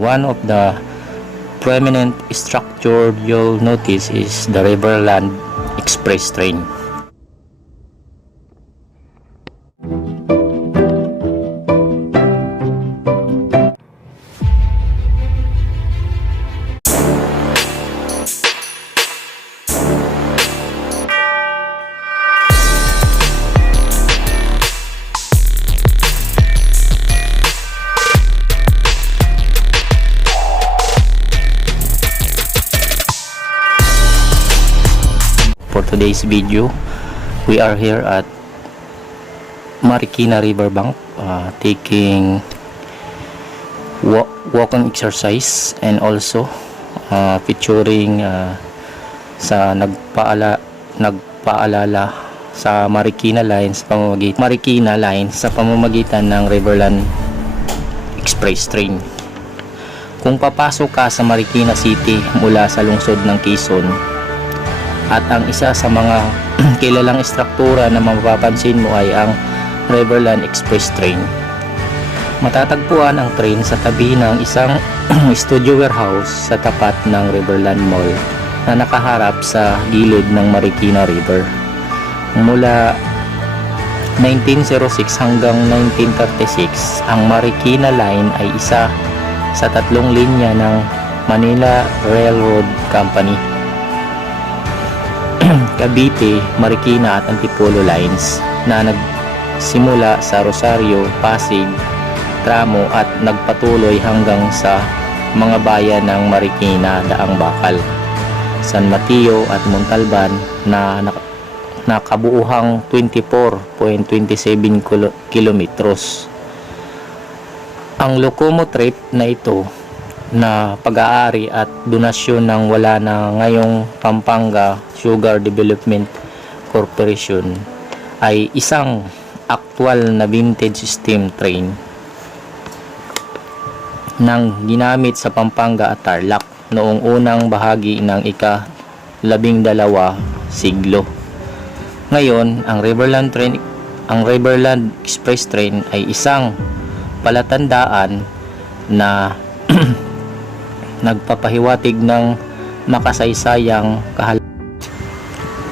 One of the prominent structure you'll notice is the Riverland Express train. For today's video, we are here at Marikina Riverbank, taking walking exercise, and also featuring sa nagpaalala sa Marikina Line sa pamamagitan ng Riverland Express train. Kung papasok ka sa Marikina City mula sa lungsod ng Quezon, at ang isa sa mga kilalang istruktura na mapapansin mo ay ang Riverland Express train. Matatagpuan ang train sa tabi ng isang studio warehouse sa tapat ng Riverland Mall na nakaharap sa gilid ng Marikina River. Mula 1906 hanggang 1936, ang Marikina Line ay isa sa tatlong linya ng Manila Railroad Company, Cavite, Marikina at Antipolo lines, na nagsimula sa Rosario, Pasig, Tramo at nagpatuloy hanggang sa mga bayan ng Marikina, Daang Bakal, San Mateo at Montalban na nakabuuhang 24.27 kilometros. Ang locomotive na ito na pag-aari at donasyon ng wala na ngayong Pampanga Sugar Development Corporation ay isang aktwal na vintage steam train nang ginamit sa Pampanga at Tarlac noong unang bahagi ng ika-12 siglo. Ngayon, ang Riverland Express train ay isang palatandaan na nagpapahiwatig ng makasaysayang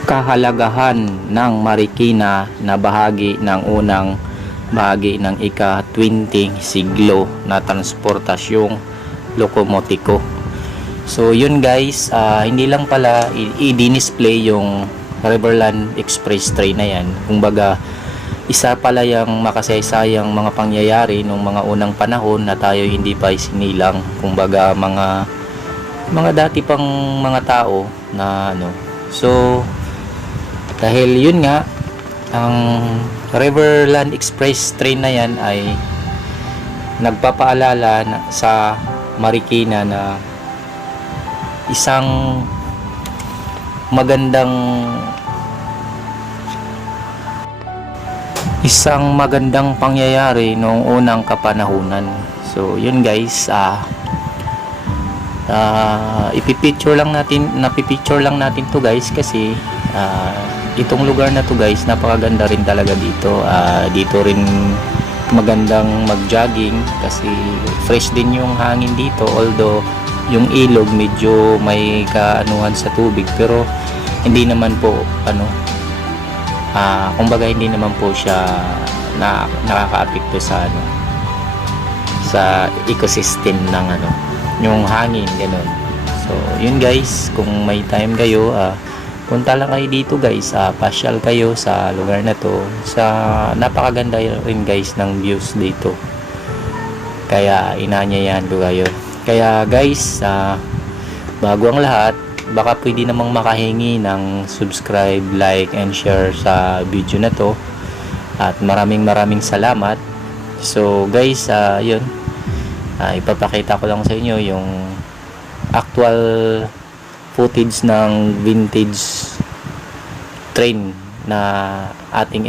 kahalagahan ng Marikina na bahagi ng unang bahagi ng ika-20 siglo na transportasyong lokomotiko. So yun guys, hindi lang pala i-display yung Riverland Express train na yan. Kumbaga, isa pala yung makasaysayang mga pangyayari nung mga unang panahon na tayo hindi pa isinilang. Kumbaga, mga dati pang mga tao na So, dahil yun nga, ang Riverland Express train na yan ay nagpapaalala sa Marikina na isang magandang pangyayari noong unang kapanahunan. So yun guys, napipicture lang natin to guys, kasi itong lugar na to guys, napakaganda rin talaga dito. Dito rin magandang mag-jogging kasi fresh din yung hangin dito, although yung ilog medyo may kaanuhan sa tubig, pero hindi naman po kumbaga hindi naman po siya nakakaapekto sa ecosystem ng yung hangin, ganun. So yun guys, kung may time kayo, punta lang kayo dito guys, pasyal kayo sa lugar na to. Napakaganda rin guys ng views dito, kaya inanyayahan ko kayo. Kaya guys, bago ang lahat, baka pwede namang makahingi ng subscribe, like, and share sa video na to. At maraming salamat. So guys, yun, ipapakita ko lang sa inyo yung actual footage ng vintage train na ating